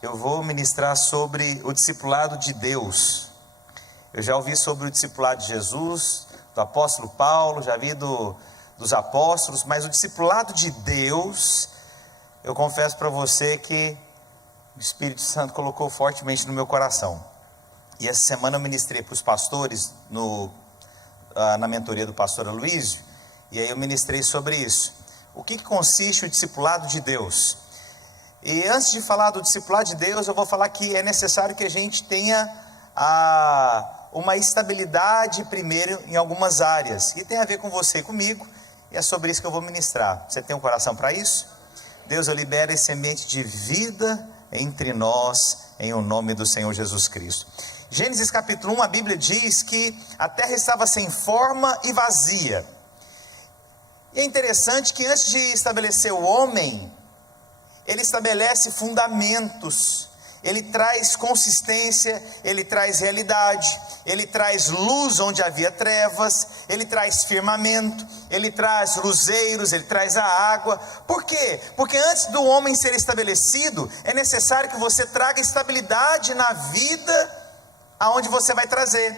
eu vou ministrar sobre o discipulado de Deus. Eu já ouvi sobre o discipulado de Jesus, do apóstolo Paulo, já vi dos apóstolos, mas o discipulado de Deus, eu confesso para você que o Espírito Santo colocou fortemente no meu coração. E essa semana eu ministrei para os pastores na mentoria do pastor Aloysio, e aí eu ministrei sobre isso. O que consiste o discipulado de Deus? E antes de falar do discipulado de Deus, eu vou falar que é necessário que a gente tenha uma estabilidade primeiro em algumas áreas, e tem a ver com você e comigo, e é sobre isso que eu vou ministrar. Você tem um coração para isso? Deus, eu libero esse ambiente de vida entre nós, em o nome do Senhor Jesus Cristo. Gênesis capítulo 1, a Bíblia diz que a terra estava sem forma e vazia. E é interessante que antes de estabelecer o homem, ele estabelece fundamentos, ele traz consistência, ele traz realidade, ele traz luz onde havia trevas, ele traz firmamento, ele traz luzeiros, ele traz a água. Por quê? Porque antes do homem ser estabelecido, é necessário que você traga estabilidade na vida aonde você vai trazer.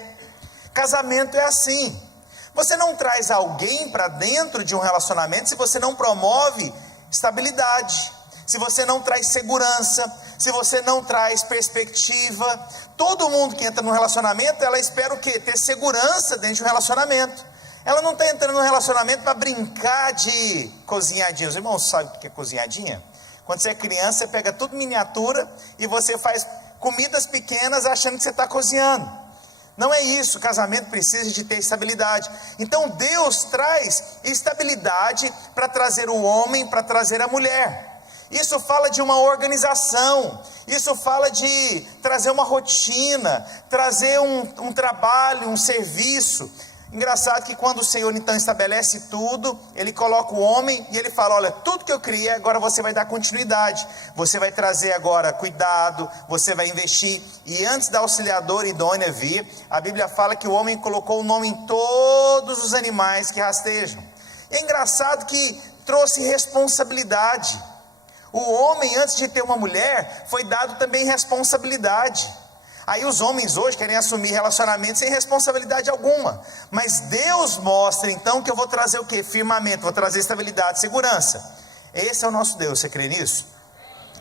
Casamento é assim. Você não traz alguém para dentro de um relacionamento se você não promove estabilidade, se você não traz segurança, se você não traz perspectiva. Todo mundo que entra no relacionamento, ela espera o quê? Ter segurança dentro de um relacionamento. Ela não está entrando no relacionamento para brincar de cozinhadinha. Os irmãos sabem o que é cozinhadinha? Quando você é criança, você pega tudo miniatura e você faz comidas pequenas achando que você está cozinhando. Não é isso. O casamento precisa de ter estabilidade. Então Deus traz estabilidade para trazer o homem, para trazer a mulher. Isso fala de uma organização, isso fala de trazer uma rotina, trazer um trabalho, um serviço. Engraçado que quando o Senhor então estabelece tudo, Ele coloca o homem e Ele fala: olha, tudo que eu criei, agora você vai dar continuidade, você vai trazer agora cuidado, você vai investir. E antes da auxiliadora idônea vir, a Bíblia fala que o homem colocou o nome em todos os animais que rastejam. E é engraçado que trouxe responsabilidade. O homem, antes de ter uma mulher, foi dado também responsabilidade. Aí os homens hoje querem assumir relacionamentos sem responsabilidade alguma. Mas Deus mostra então que eu vou trazer o quê? Firmamento, vou trazer estabilidade, segurança. Esse é o nosso Deus, você crê nisso?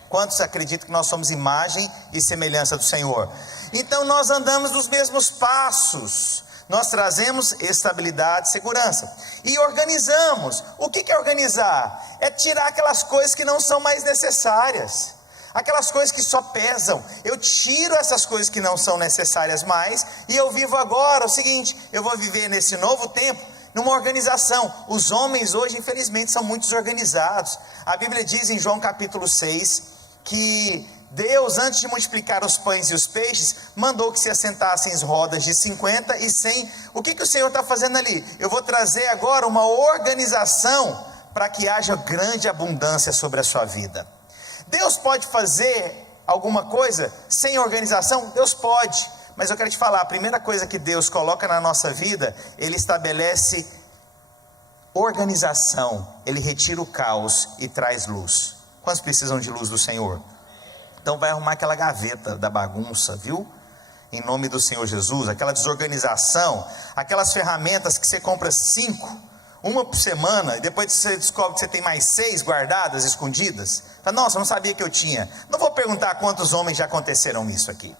Quantos acreditam que nós somos imagem e semelhança do Senhor? Então nós andamos nos mesmos passos. Nós trazemos estabilidade, segurança. E organizamos. O que é organizar? É tirar aquelas coisas que não são mais necessárias. Aquelas coisas que só pesam. Eu tiro essas coisas que não são necessárias mais, e eu vivo agora o seguinte: eu vou viver nesse novo tempo numa organização. Os homens hoje infelizmente são muito desorganizados. A Bíblia diz em João capítulo 6 que Deus, antes de multiplicar os pães e os peixes, mandou que se assentassem em rodas de 50 e 100. O que o Senhor está fazendo ali? Eu vou trazer agora uma organização para que haja grande abundância sobre a sua vida. Deus pode fazer alguma coisa sem organização? Deus pode, mas eu quero te falar, a primeira coisa que Deus coloca na nossa vida, Ele estabelece organização, Ele retira o caos e traz luz. Quantos precisam de luz do Senhor? Então vai arrumar aquela gaveta da bagunça, viu? Em nome do Senhor Jesus, aquela desorganização, aquelas ferramentas que você compra 5, uma por semana, e depois você descobre que você tem mais 6 guardadas, escondidas. Fala: nossa, eu não sabia que eu tinha. Não vou perguntar quantos homens já aconteceram isso aqui.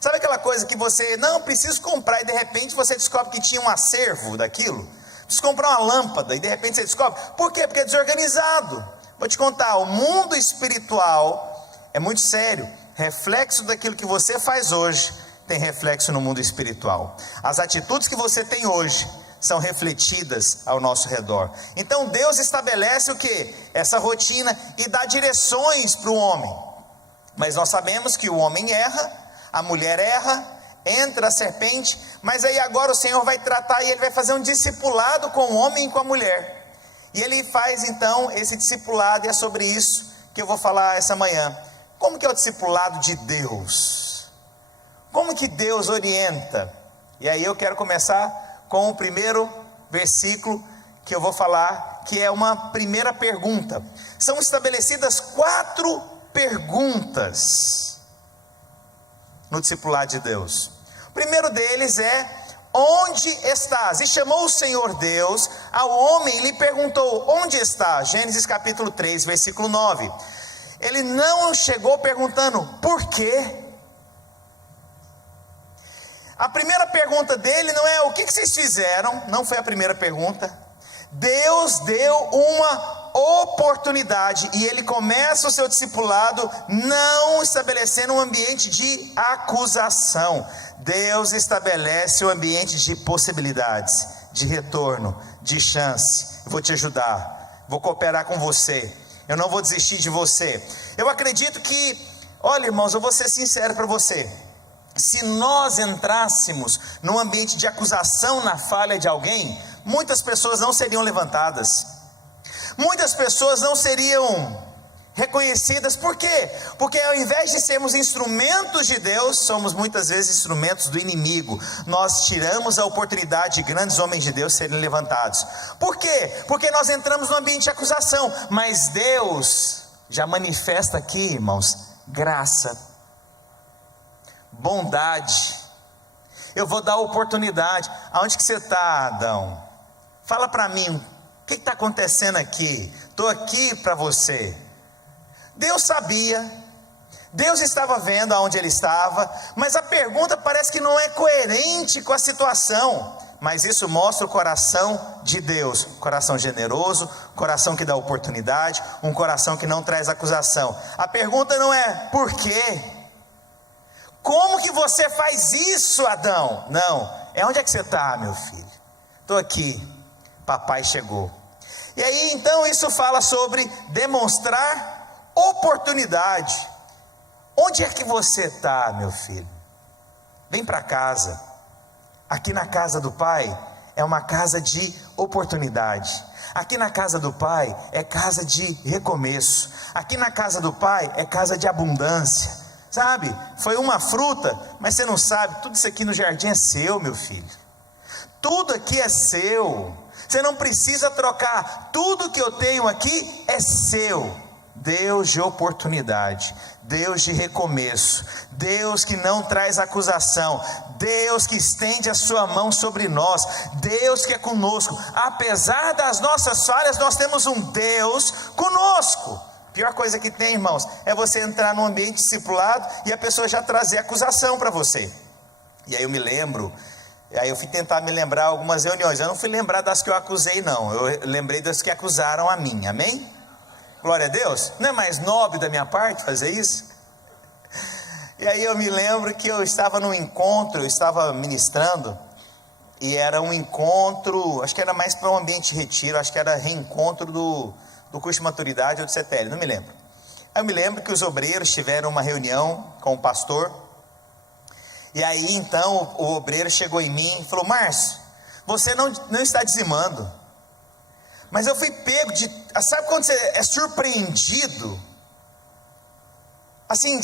Sabe aquela coisa que você, não, preciso comprar, e de repente você descobre que tinha um acervo daquilo? Preciso comprar uma lâmpada, e de repente você descobre. Por quê? Porque é desorganizado. Vou te contar, o mundo espiritual é muito sério. Reflexo daquilo que você faz hoje tem reflexo no mundo espiritual. As atitudes que você tem hoje são refletidas ao nosso redor. Então Deus estabelece o que? Essa rotina e dá direções para o homem. Mas nós sabemos que o homem erra, a mulher erra, entra a serpente, mas aí agora o Senhor vai tratar e Ele vai fazer um discipulado com o homem e com a mulher. E Ele faz então esse discipulado, e é sobre isso que eu vou falar essa manhã. Como que é o discipulado de Deus? Como que Deus orienta? E aí eu quero começar com o primeiro versículo que eu vou falar, que é uma primeira pergunta. São estabelecidas 4 perguntas no discipulado de Deus. O primeiro deles é: onde estás? E chamou o Senhor Deus ao homem e lhe perguntou: onde estás? Gênesis capítulo 3, versículo 9. Ele não chegou perguntando por quê. A primeira pergunta dele não é: o que vocês fizeram? Não foi a primeira pergunta. Deus deu uma oportunidade e ele começa o seu discipulado não estabelecendo um ambiente de acusação. Deus estabelece um ambiente de possibilidades, de retorno, de chance. Vou te ajudar, vou cooperar com você, eu não vou desistir de você. Eu acredito que, olha irmãos, eu vou ser sincero para você. Se nós entrássemos num ambiente de acusação na falha de alguém, muitas pessoas não seriam levantadas, muitas pessoas não seriam reconhecidas. Por quê? Porque ao invés de sermos instrumentos de Deus, somos muitas vezes instrumentos do inimigo. Nós tiramos a oportunidade de grandes homens de Deus serem levantados. Por quê? Porque nós entramos no ambiente de acusação, mas Deus já manifesta aqui, irmãos, graça, bondade. Eu vou dar oportunidade. Aonde que você está, Adão? Fala para mim, o que está acontecendo aqui? Estou aqui para você. Deus sabia, Deus estava vendo aonde ele estava, mas a pergunta parece que não é coerente com a situação. Mas isso mostra o coração de Deus, coração generoso, coração que dá oportunidade, um coração que não traz acusação. A pergunta não é por quê? Como que você faz isso, Adão? Não, é: onde é que você está, meu filho? Estou aqui, papai chegou. E aí então isso fala sobre demonstrar oportunidade. Onde é que você está, meu filho? Vem para casa. Aqui na casa do pai é uma casa de oportunidade. Aqui na casa do pai é casa de recomeço. Aqui na casa do pai é casa de abundância. Sabe, foi uma fruta, mas você não sabe, tudo isso aqui no jardim é seu, meu filho. Tudo aqui é seu. Você não precisa trocar. Tudo que eu tenho aqui é seu. Deus de oportunidade, Deus de recomeço, Deus que não traz acusação, Deus que estende a sua mão sobre nós, Deus que é conosco. Apesar das nossas falhas, nós temos um Deus conosco. Pior coisa que tem, irmãos, é você entrar num ambiente discipulado e a pessoa já trazer acusação para você. E aí eu me lembro, aí eu fui tentar me lembrar algumas reuniões. Eu não fui lembrar das que eu acusei, não. Eu lembrei das que acusaram a mim, amém? Glória a Deus. Não é mais nobre da minha parte fazer isso? E aí eu me lembro que eu estava num encontro, eu estava ministrando, e era um encontro, acho que era mais para um ambiente de retiro, acho que era reencontro do curso de maturidade ou do CETEL, não me lembro. Aí eu me lembro que os obreiros tiveram uma reunião com o pastor, e aí então o obreiro chegou em mim e falou: Márcio, você não está dizimando. Mas eu fui pego de, sabe quando você é surpreendido? Assim,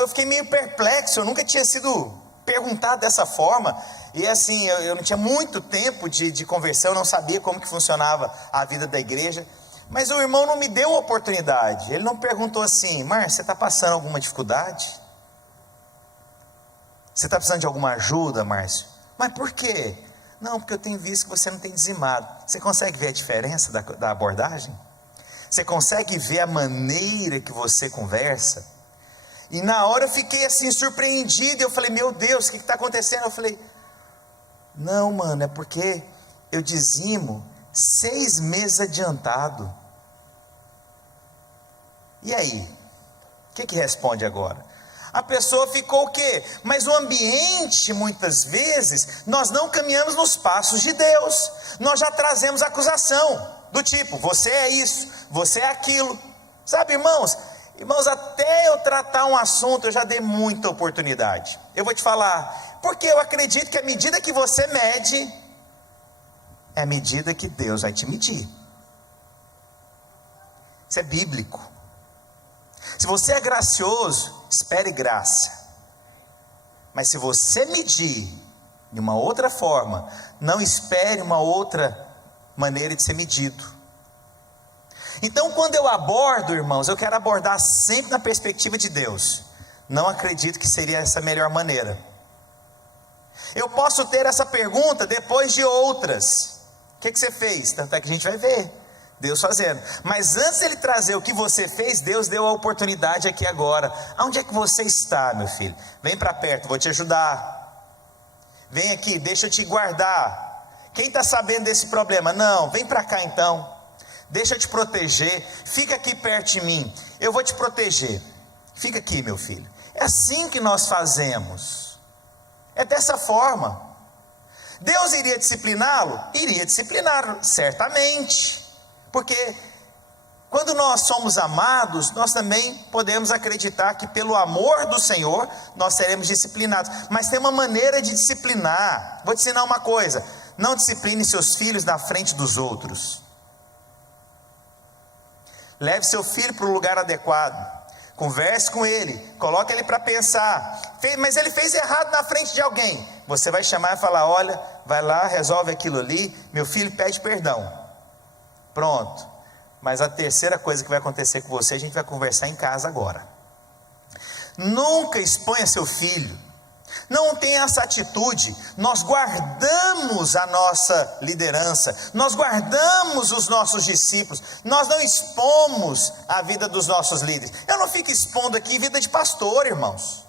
eu fiquei meio perplexo, eu nunca tinha sido perguntado dessa forma, e assim, eu não tinha muito tempo de conversão, eu não sabia como que funcionava a vida da igreja. Mas o irmão não me deu a oportunidade. Ele não perguntou assim: Márcio, você está passando alguma dificuldade? Você está precisando de alguma ajuda, Márcio? Mas por quê? Não, porque eu tenho visto que você não tem dizimado. Você consegue ver a diferença da abordagem? Você consegue ver a maneira que você conversa? E na hora eu fiquei assim surpreendido. Eu falei: meu Deus, o que está acontecendo? Eu falei: não, mano, é porque eu dizimo 6 meses adiantado. E aí? O que responde agora? A pessoa ficou o quê? Mas o ambiente, muitas vezes, nós não caminhamos nos passos de Deus. Nós já trazemos acusação, do tipo: você é isso, você é aquilo. Sabe, irmãos, até eu tratar um assunto, eu já dei muita oportunidade. Eu vou te falar, porque eu acredito que a medida que você mede, é a medida que Deus vai te medir. Isso é bíblico. Se você é gracioso, espere graça. Mas se você medir de uma outra forma, não espere uma outra maneira de ser medido. Então, quando eu abordo, irmãos, eu quero abordar sempre na perspectiva de Deus. Não acredito que seria essa a melhor maneira. Eu posso ter essa pergunta depois de outras. O que você fez? Tanto é que a gente vai ver Deus fazendo. Mas antes dele trazer o que você fez, Deus deu a oportunidade aqui agora. Aonde é que você está, meu filho? Vem para perto, vou te ajudar. Vem aqui, deixa eu te guardar. Quem está sabendo desse problema? Não, vem para cá então. Deixa eu te proteger. Fica aqui perto de mim. Eu vou te proteger. Fica aqui, meu filho. É assim que nós fazemos. É dessa forma. Deus iria discipliná-lo? Iria discipliná-lo, certamente. Porque quando nós somos amados, nós também podemos acreditar que pelo amor do Senhor, nós seremos disciplinados. Mas tem uma maneira de disciplinar. Vou te ensinar uma coisa: não discipline seus filhos na frente dos outros. Leve seu filho para o lugar adequado. Converse com ele, coloque ele para pensar. Mas ele fez errado na frente de alguém. Você vai chamar e falar: olha, vai lá, resolve aquilo ali. Meu filho pede perdão. Pronto. Mas a terceira coisa que vai acontecer com você, a gente vai conversar em casa agora. Nunca exponha seu filho. Não tenha essa atitude. Nós guardamos a nossa liderança, nós guardamos os nossos discípulos, nós não expomos a vida dos nossos líderes. Eu não fico expondo aqui vida de pastor, irmãos.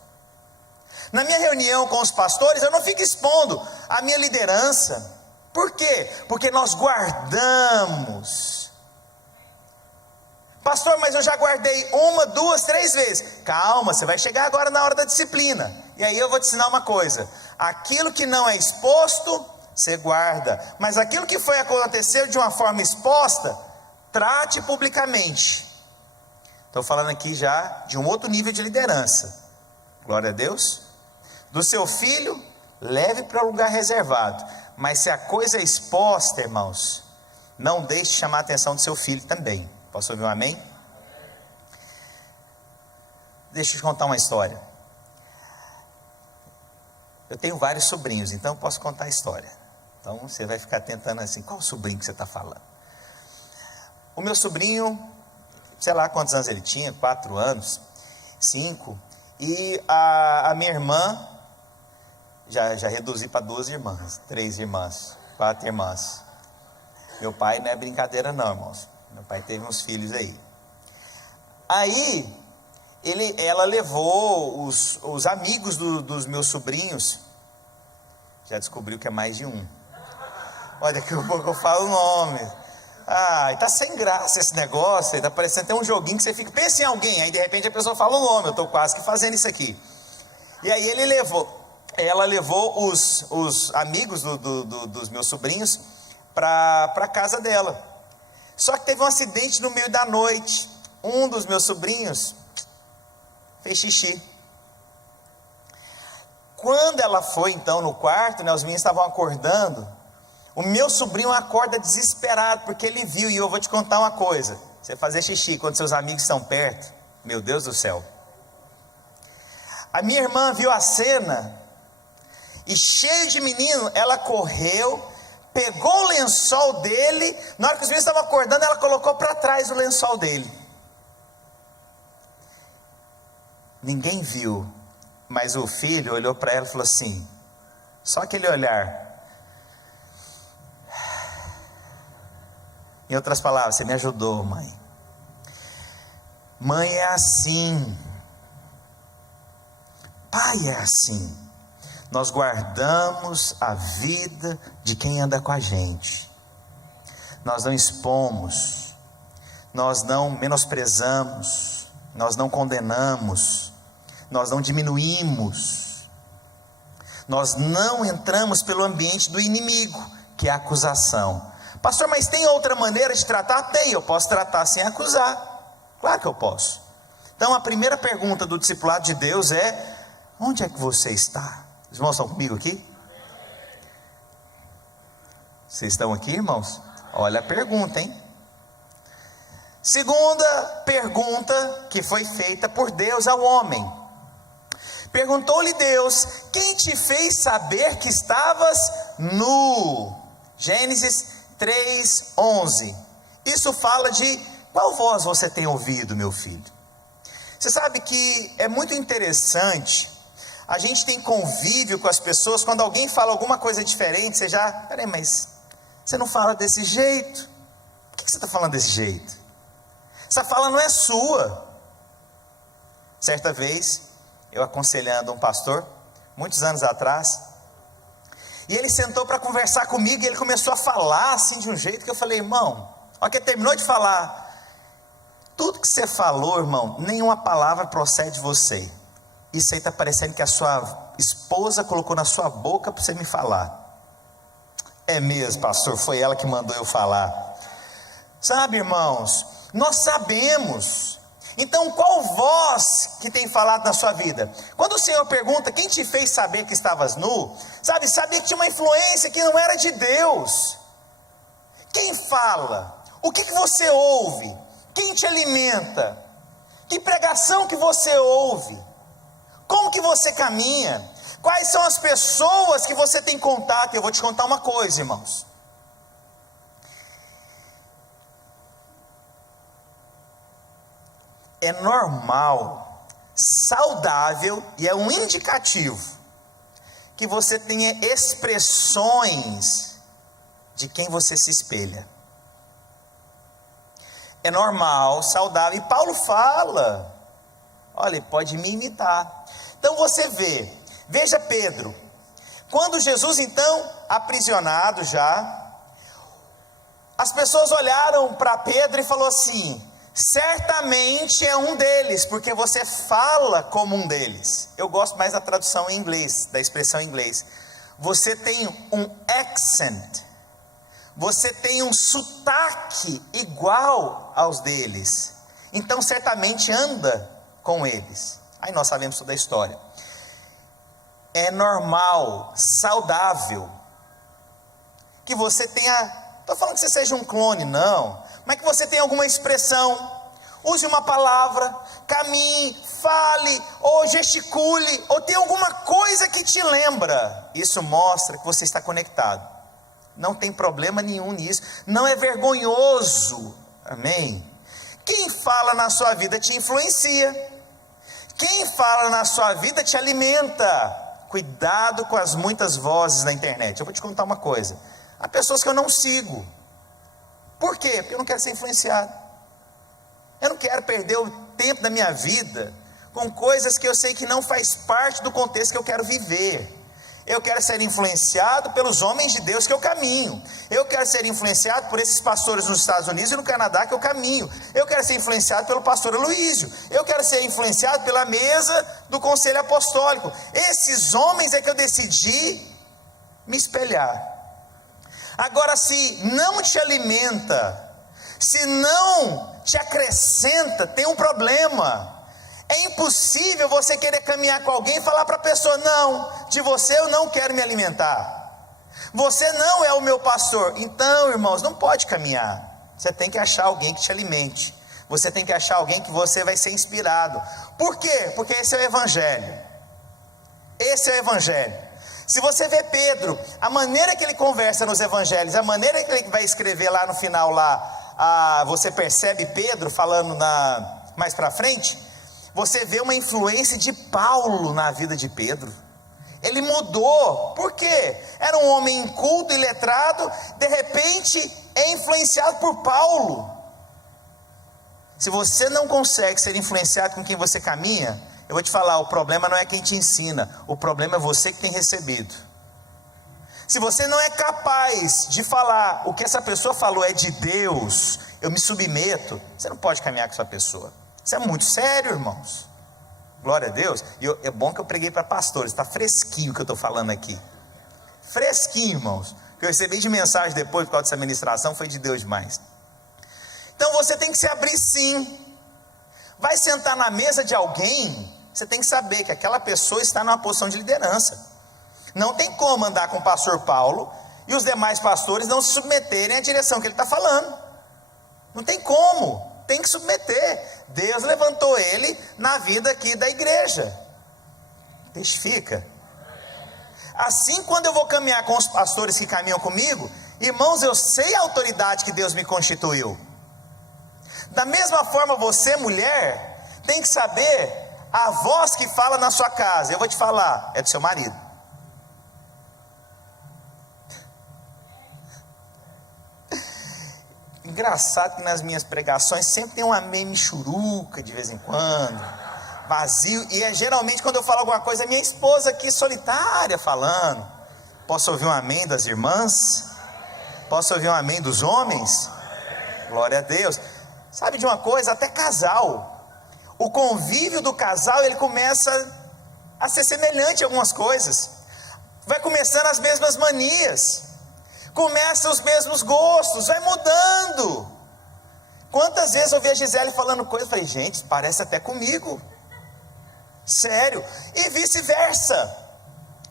Na minha reunião com os pastores, eu não fico expondo a minha liderança. Por quê? Porque nós guardamos. Pastor, mas eu já guardei 1, 2, 3 vezes. Calma, você vai chegar agora na hora da disciplina. E aí eu vou te ensinar uma coisa: aquilo que não é exposto, você guarda. Mas aquilo que foi acontecer de uma forma exposta, trate publicamente. Estou falando aqui já de um outro nível de liderança. Glória a Deus. Do seu filho, leve para um lugar reservado. Mas se a coisa é exposta, irmãos, não deixe de chamar a atenção do seu filho também. Posso ouvir um amém? Deixa eu te contar uma história. Eu tenho vários sobrinhos, então eu posso contar a história. Então você vai ficar tentando assim: qual sobrinho que você está falando? O meu sobrinho, sei lá quantos anos ele tinha, 4 anos, 5. E a minha irmã, já reduzi para 2 irmãs, 3 irmãs, 4 irmãs. Meu pai não é brincadeira não, irmãos. Meu pai teve uns filhos aí. Aí, ela levou os amigos dos meus sobrinhos. Já descobriu que é mais de um. Olha, daqui a pouco eu falo o nome. Tá sem graça esse negócio. Está parecendo até um joguinho que você fica... Pensa em alguém, aí de repente a pessoa fala o nome. Eu estou quase que fazendo isso aqui. E aí ela levou os amigos dos meus sobrinhos para a casa dela. Só que teve um acidente no meio da noite. Um dos meus sobrinhos fez xixi. Quando ela foi então no quarto, os meninos estavam acordando. O meu sobrinho acorda desesperado, porque ele viu. E eu vou te contar uma coisa: você fazer xixi quando seus amigos estão perto, meu Deus do céu. A minha irmã viu a cena, e cheio de menino, ela correu, pegou o lençol dele. Na hora que os meninos estavam acordando, ela colocou para trás o lençol dele. Ninguém viu, mas o filho olhou para ela e falou assim, só aquele olhar. Em outras palavras: você me ajudou, mãe. Mãe é assim, pai é assim. Nós guardamos a vida de quem anda com a gente. Nós não expomos, nós não menosprezamos, nós não condenamos, nós não diminuímos, nós não entramos pelo ambiente do inimigo, que é a acusação. Pastor, mas tem outra maneira de tratar? Tem, eu posso tratar sem acusar. Claro que eu posso. Então a primeira pergunta do discipulado de Deus é: onde é que você está? Os irmãos estão comigo aqui? Vocês estão aqui, irmãos? Olha a pergunta, hein? Segunda pergunta que foi feita por Deus ao homem. Perguntou-lhe Deus: quem te fez saber que estavas nu? Gênesis 3:11. Isso fala de qual voz você tem ouvido, meu filho? Você sabe que é muito interessante, a gente tem convívio com as pessoas, quando alguém fala alguma coisa diferente, você já, peraí, mas você não fala desse jeito, por que você está falando desse jeito? Essa fala não é sua. Certa vez, eu aconselhando um pastor, muitos anos atrás, e ele sentou para conversar comigo, e ele começou a falar assim de um jeito que eu falei, irmão, olha que ele terminou de falar, tudo que você falou, irmão, nenhuma palavra procede de você, isso aí está parecendo que a sua esposa colocou na sua boca para você me falar. É mesmo, pastor, foi ela que mandou eu falar. Sabe, irmãos, nós sabemos. Então, qual voz que tem falado na sua vida? Quando o Senhor pergunta, quem te fez saber que estavas nu? Sabe, sabia que tinha uma influência que não era de Deus. Quem fala? O que você ouve? Quem te alimenta? Que pregação que você ouve? Como que você caminha? Quais são as pessoas que você tem contato? Eu vou te contar uma coisa, irmãos. É normal, saudável e é um indicativo que você tenha expressões de quem você se espelha. É normal, saudável, e Paulo fala, olha, pode me imitar. Então você veja Pedro, quando Jesus então, aprisionado já, as pessoas olharam para Pedro e falou assim, certamente é um deles, porque você fala como um deles. Eu gosto mais da tradução em inglês, da expressão em inglês. Você tem um accent, você tem um sotaque igual aos deles, então certamente anda com eles. Aí nós sabemos toda a história. É normal, saudável, que você tenha, estou falando que você seja um clone, não, mas que você tenha alguma expressão, use uma palavra, caminhe, fale, ou gesticule, ou tenha alguma coisa que te lembra. Isso mostra que você está conectado. Não tem problema nenhum nisso, não é vergonhoso, amém? Quem fala na sua vida te influencia, quem fala na sua vida te alimenta. Cuidado com as muitas vozes na internet. Eu vou te contar uma coisa, há pessoas que eu não sigo. Por quê? Porque eu não quero ser influenciado. Eu não quero perder o tempo da minha vida com coisas que eu sei que não faz parte do contexto que eu quero viver. Eu quero ser influenciado pelos homens de Deus que eu caminho. Eu quero ser influenciado por esses pastores nos Estados Unidos e no Canadá que eu caminho. Eu quero ser influenciado pelo pastor Aloísio. Eu quero ser influenciado pela mesa do conselho apostólico. Esses homens é que eu decidi me espelhar. Agora, se não te alimenta, se não te acrescenta, tem um problema. É impossível você querer caminhar com alguém e falar para a pessoa, não, de você eu não quero me alimentar, você não é o meu pastor. Então, irmãos, não pode caminhar. Você tem que achar alguém que te alimente, você tem que achar alguém que você vai ser inspirado. Por quê? Porque esse é o evangelho. Esse é o evangelho. Se você vê Pedro, a maneira que ele conversa nos evangelhos, a maneira que ele vai escrever lá no final, você percebe Pedro falando mais para frente, você vê uma influência de Paulo na vida de Pedro. Ele mudou. Por quê? Era um homem inculto e letrado, de repente é influenciado por Paulo. Se você não consegue ser influenciado com quem você caminha, eu vou te falar, o problema não é quem te ensina, o problema é você que tem recebido. Se você não é capaz de falar, o que essa pessoa falou é de Deus, eu me submeto, você não pode caminhar com essa pessoa. Isso é muito sério, irmãos. Glória a Deus. É bom que eu preguei para pastores, está fresquinho o que eu estou falando aqui. Fresquinho, irmãos. O que eu recebi de mensagem depois por causa dessa ministração foi de Deus demais. Então você tem que se abrir sim. Vai sentar na mesa de alguém, você tem que saber que aquela pessoa está numa posição de liderança. Não tem como andar com o pastor Paulo e os demais pastores não se submeterem à direção que ele está falando. Não tem como. Tem que submeter. Deus levantou ele na vida aqui da igreja. Testifica. Assim, quando eu vou caminhar com os pastores que caminham comigo, irmãos, eu sei a autoridade que Deus me constituiu. Da mesma forma, você, mulher, tem que saber a voz que fala na sua casa. Eu vou te falar, é do seu marido. Engraçado que nas minhas pregações sempre tem um amém michuruca de vez em quando, vazio, e é geralmente quando eu falo alguma coisa, é minha esposa aqui solitária falando. Posso ouvir um amém das irmãs? Posso ouvir um amém dos homens? Glória a Deus. Sabe de uma coisa? Até casal, o convívio do casal, ele começa a ser semelhante em algumas coisas, vai começando as mesmas manias, começa os mesmos gostos, vai mudando. Quantas vezes eu vi a Gisele falando coisas, falei, gente, parece até comigo, sério, e vice-versa,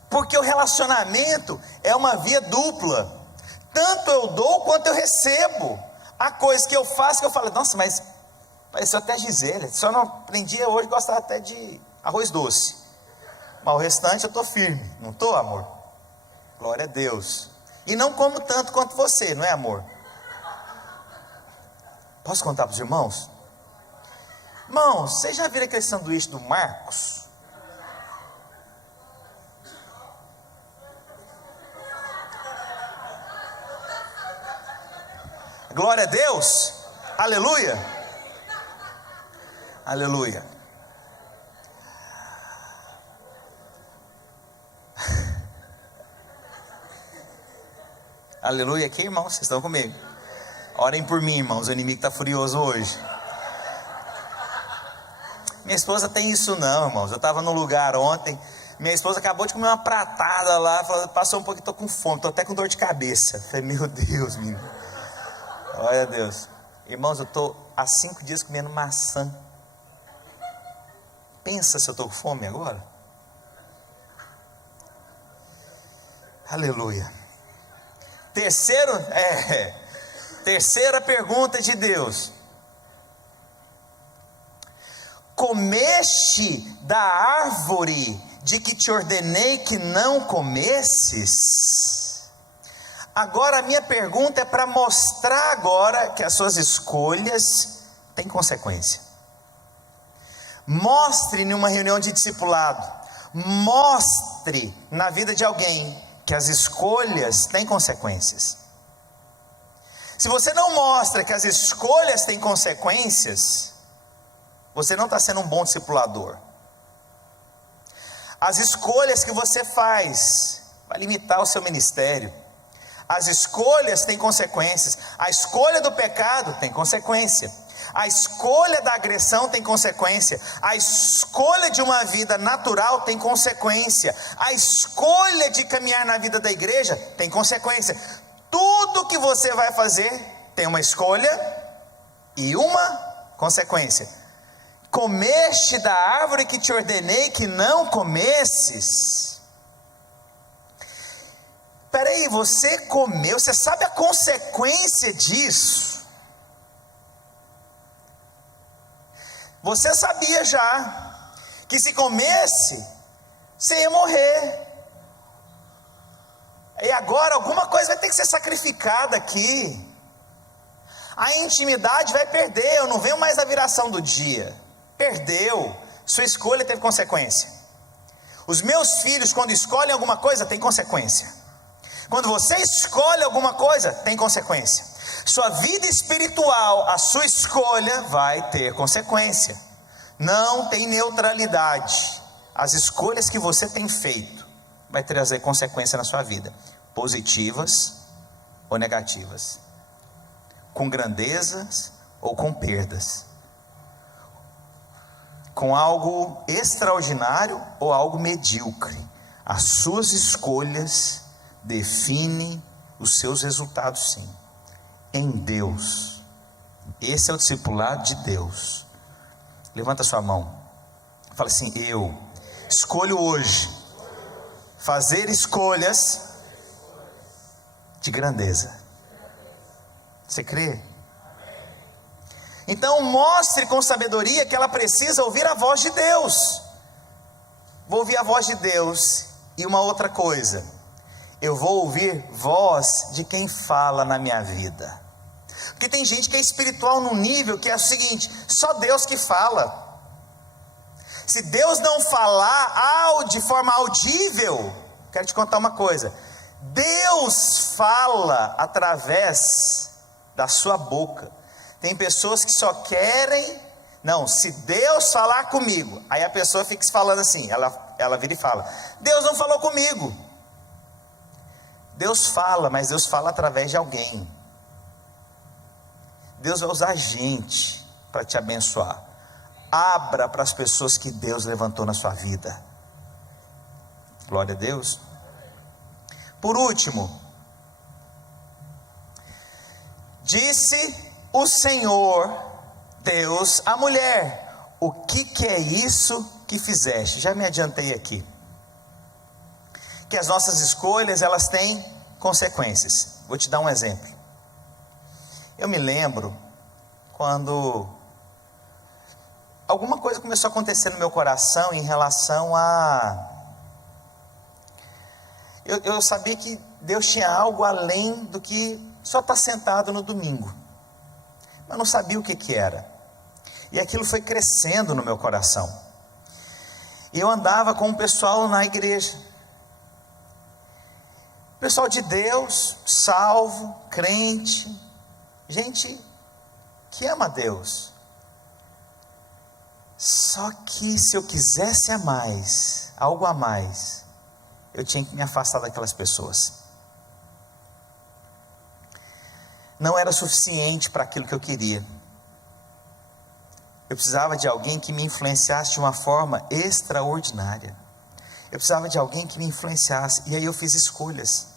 porque o relacionamento é uma via dupla, tanto eu dou quanto eu recebo. Há coisas que eu faço que eu falo, nossa, mas pareceu até Gisele, só não aprendi hoje, gostava até de arroz doce, mas o restante eu estou firme, não estou, amor? Glória a Deus. E não como tanto quanto você, não é, amor? Posso contar para os irmãos? Irmãos, vocês já viram aquele sanduíche do Marcos? Glória a Deus, aleluia, aleluia. Aleluia aqui, irmãos, vocês estão comigo? Orem por mim, irmãos, o inimigo está furioso hoje. Minha esposa tem isso não, irmãos. Eu estava no lugar ontem, minha esposa acabou de comer uma pratada lá, passou um pouquinho, estou com fome, estou até com dor de cabeça. Falei, meu Deus, menino. Glória a Deus. Irmãos, eu estou há 5 dias comendo maçã. Pensa se eu estou com fome agora. Aleluia. Terceira pergunta de Deus: comeste da árvore de que te ordenei que não comesses? Agora a minha pergunta é para mostrar agora que as suas escolhas têm consequência. Mostre numa reunião de discipulado, mostre na vida de alguém que as escolhas têm consequências. Se você não mostra que as escolhas têm consequências, você não está sendo um bom discipulador. As escolhas que você faz vai limitar o seu ministério. As escolhas têm consequências. A escolha do pecado tem consequência. A escolha da agressão tem consequência. A escolha de uma vida natural tem consequência. A escolha de caminhar na vida da igreja tem consequência. Tudo que você vai fazer tem uma escolha e uma consequência. Comeste da árvore que te ordenei que não comesses. Peraí, você comeu, você sabe a consequência disso? Você sabia já que se comesse, você ia morrer. E agora alguma coisa vai ter que ser sacrificada aqui. A intimidade vai perder, eu não venho mais a viração do dia. Perdeu, sua escolha teve consequência. Os meus filhos, quando escolhem alguma coisa, tem consequência. Quando você escolhe alguma coisa, tem consequência. Sua vida espiritual, a sua escolha vai ter consequência. Não tem neutralidade. As escolhas que você tem feito vai trazer consequência na sua vida, positivas ou negativas, com grandezas ou com perdas, com algo extraordinário ou algo medíocre. As suas escolhas definem os seus resultados, sim, em Deus. Esse é o discipulado de Deus. Levanta sua mão, fala assim: eu escolho hoje fazer escolhas de grandeza. Você crê? Então mostre com sabedoria que ela precisa ouvir a voz de Deus. Vou ouvir a voz de Deus. E uma outra coisa, eu vou ouvir voz de quem fala na minha vida. Porque tem gente que é espiritual num nível que é o seguinte: só Deus que fala. Se Deus não falar de forma audível, quero te contar uma coisa: Deus fala através da sua boca. Tem pessoas que só querem, não, se Deus falar comigo, aí a pessoa fica falando assim, ela vira e fala: Deus não falou comigo. Deus fala, mas Deus fala através de alguém. Deus vai usar gente para te abençoar. Abra para as pessoas que Deus levantou na sua vida. Glória a Deus. Por último, disse o Senhor Deus à mulher: o que é isso que fizeste? Já me adiantei aqui, que as nossas escolhas, elas têm consequências. Vou te dar um exemplo. Eu me lembro quando alguma coisa começou a acontecer no meu coração em relação a... Eu sabia que Deus tinha algo além do que só estar sentado no domingo, mas não sabia o que era. E aquilo foi crescendo no meu coração. E eu andava com o pessoal na igreja, pessoal de Deus, salvo, crente, gente que ama a Deus. Só que se eu quisesse algo a mais, eu tinha que me afastar daquelas pessoas. Não era suficiente para aquilo que eu queria. Eu precisava de alguém que me influenciasse de uma forma extraordinária. Eu precisava de alguém que me influenciasse. E aí eu fiz escolhas.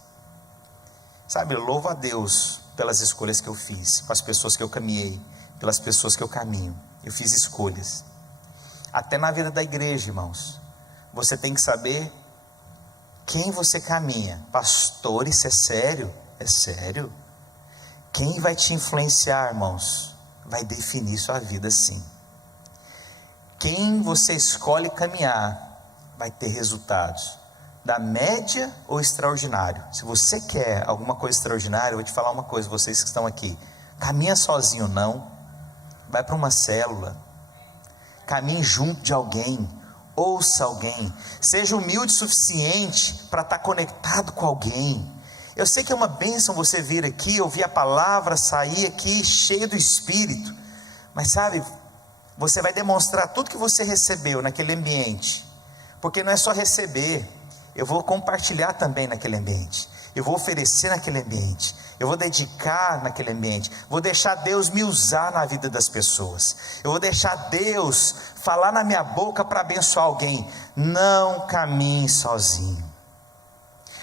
Sabe, eu louvo a Deus pelas escolhas que eu fiz, com as pessoas que eu caminhei, pelas pessoas que eu caminho. Eu fiz escolhas. Até na vida da igreja, irmãos, você tem que saber quem você caminha. Pastor, isso é sério? É sério? Quem vai te influenciar, irmãos, vai definir sua vida, sim. Quem você escolhe caminhar vai ter resultados da média ou extraordinário. Se você quer alguma coisa extraordinária, eu vou te falar uma coisa, vocês que estão aqui: caminha sozinho não, vai para uma célula, caminhe junto de alguém, ouça alguém, seja humilde o suficiente para estar conectado com alguém. Eu sei que é uma bênção você vir aqui, ouvir a palavra, sair aqui cheio do Espírito, mas sabe, você vai demonstrar tudo que você recebeu naquele ambiente, porque não é só receber, eu vou compartilhar também naquele ambiente, eu vou oferecer naquele ambiente, eu vou dedicar naquele ambiente, vou deixar Deus me usar na vida das pessoas, eu vou deixar Deus falar na minha boca para abençoar alguém. Não caminhe sozinho,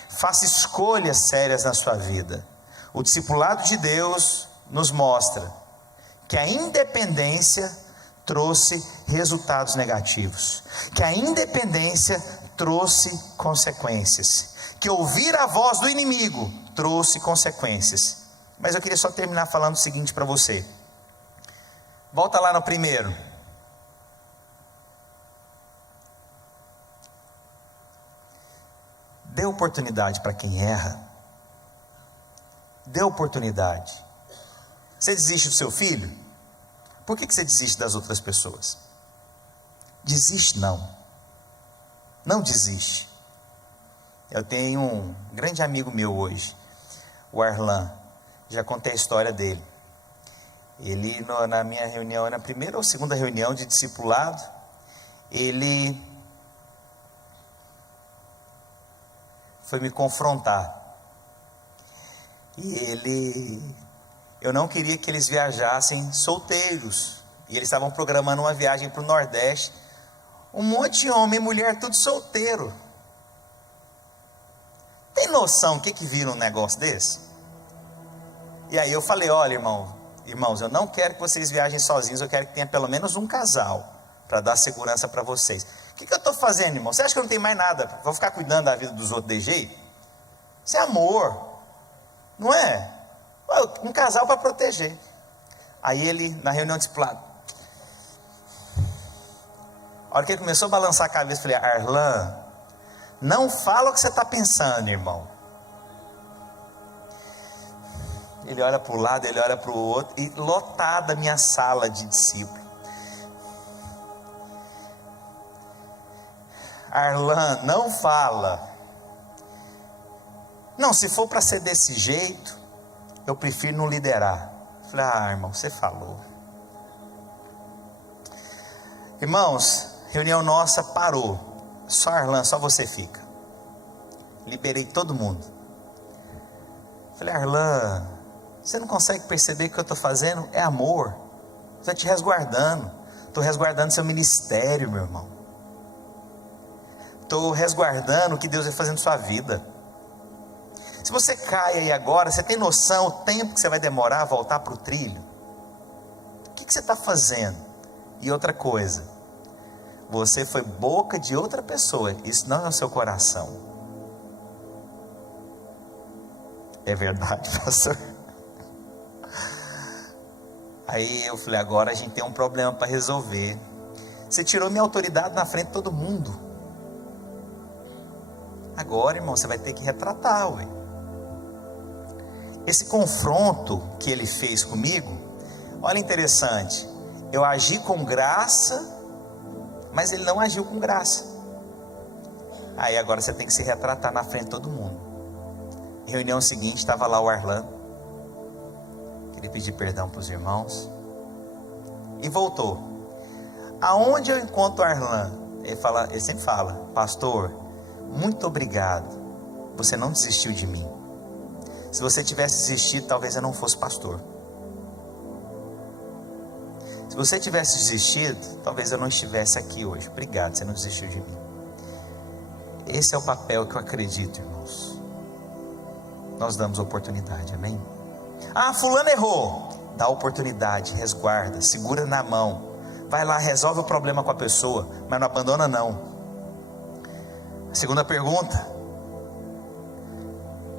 faça escolhas sérias na sua vida. O discipulado de Deus nos mostra que a independência trouxe resultados negativos, que a independência trouxe consequências, que ouvir a voz do inimigo trouxe consequências. Mas eu queria só terminar falando o seguinte para você. Volta lá no primeiro. Dê oportunidade para quem erra. Dê oportunidade. Você desiste do seu filho? Por que você desiste das outras pessoas? Desiste não. Não desiste. Eu tenho um grande amigo meu hoje, o Arlan. Já contei a história dele. Ele, na minha reunião, na primeira ou segunda reunião de discipulado, ele foi me confrontar. E eu não queria que eles viajassem solteiros. E eles estavam programando uma viagem para o Nordeste. Um monte de homem e mulher, tudo solteiro. Tem noção o que vira um negócio desse? E aí eu falei: olha, irmãos, eu não quero que vocês viajem sozinhos, eu quero que tenha pelo menos um casal, para dar segurança para vocês. O que eu estou fazendo, irmão? Você acha que eu não tenho mais nada? Vou ficar cuidando da vida dos outros de jeito? Isso é amor, não é? Um casal para proteger. Aí ele, na reunião de discipulado, a hora que ele começou a balançar a cabeça, eu falei: Arlan, não fala o que você está pensando, irmão. Ele olha para o lado, ele olha para o outro, e lotada a minha sala de discípulo. Arlan, não fala. Não, se for para ser desse jeito, eu prefiro não liderar. Falei, irmão, você falou. Irmãos, reunião nossa parou. Só Arlan, só você fica. Liberei todo mundo. Falei, Arlan, você não consegue perceber que o que eu estou fazendo é amor? Estou te resguardando. Estou resguardando seu ministério, meu irmão. Estou resguardando o que Deus vai fazer na sua vida. Se você cai aí agora, você tem noção o tempo que você vai demorar a voltar para o trilho? O que você está fazendo? E outra coisa, você foi boca de outra pessoa, isso não é o seu coração. É verdade, pastor? Aí eu falei, agora a gente tem um problema para resolver. Você tirou minha autoridade na frente de todo mundo. Agora, irmão, você vai ter que retratar, ué. Esse confronto que ele fez comigo, olha interessante, eu agi com graça, mas ele não agiu com graça. Aí agora você tem que se retratar na frente de todo mundo. Reunião seguinte, estava lá o Arlan, queria pedir perdão para os irmãos, e voltou. Aonde eu encontro o Arlan? Ele sempre fala, pastor, muito obrigado, você não desistiu de mim. Se você tivesse desistido, talvez eu não fosse pastor. Se você tivesse desistido, talvez eu não estivesse aqui hoje. Obrigado, você não desistiu de mim. Esse é o papel que eu acredito, irmãos. Nós damos oportunidade, amém? Fulano errou. Dá oportunidade, resguarda, segura na mão. Vai lá, resolve o problema com a pessoa, mas não abandona não. Segunda pergunta.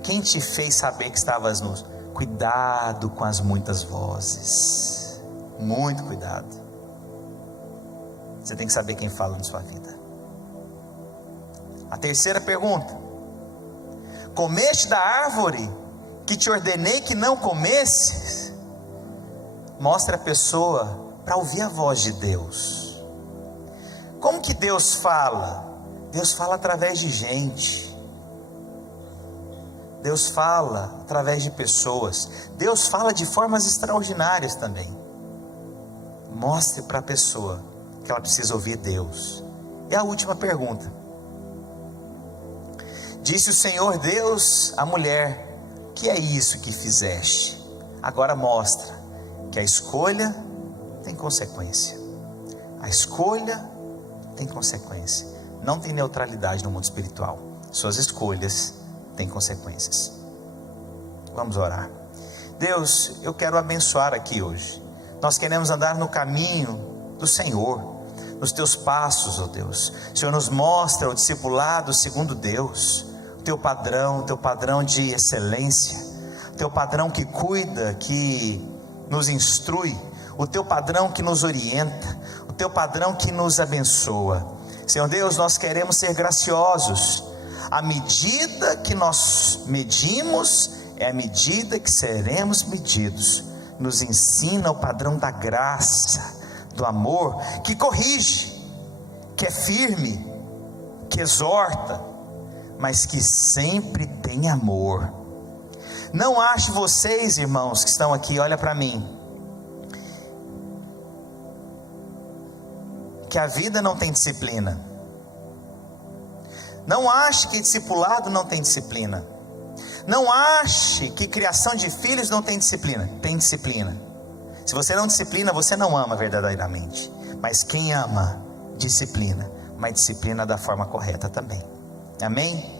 Quem te fez saber que estavas nus? Cuidado com as muitas vozes. Muito cuidado. Você tem que saber quem fala na sua vida. A terceira pergunta. Comeste da árvore que te ordenei que não comesses? Mostra a pessoa para ouvir a voz de Deus. Como que Deus fala? Deus fala através de gente. Deus fala através de pessoas. Deus fala de formas extraordinárias também. Mostre para a pessoa que ela precisa ouvir Deus. E a última pergunta. Disse o Senhor Deus à mulher: que é isso que fizeste? Agora mostra que a escolha tem consequência. A escolha tem consequência. Não tem neutralidade no mundo espiritual. Suas escolhas têm consequências. Vamos orar. Deus, eu quero abençoar aqui hoje. Nós queremos andar no caminho do Senhor, nos teus passos, ó Deus. O Senhor nos mostra o discipulado segundo Deus, o teu padrão de excelência, o teu padrão que cuida, que nos instrui, o teu padrão que nos orienta, o teu padrão que nos abençoa. Senhor Deus, nós queremos ser graciosos. A medida que nós medimos é a medida que seremos medidos. Nos ensina o padrão da graça, do amor, que corrige, que é firme, que exorta, mas que sempre tem amor. Não ache vocês, irmãos, que estão aqui, olha para mim, que a vida não tem disciplina. Não ache que discipulado não tem disciplina. Não ache que criação de filhos não tem disciplina. Tem disciplina. Se você não disciplina, você não ama verdadeiramente. Mas quem ama, disciplina. Mas disciplina da forma correta também. Amém?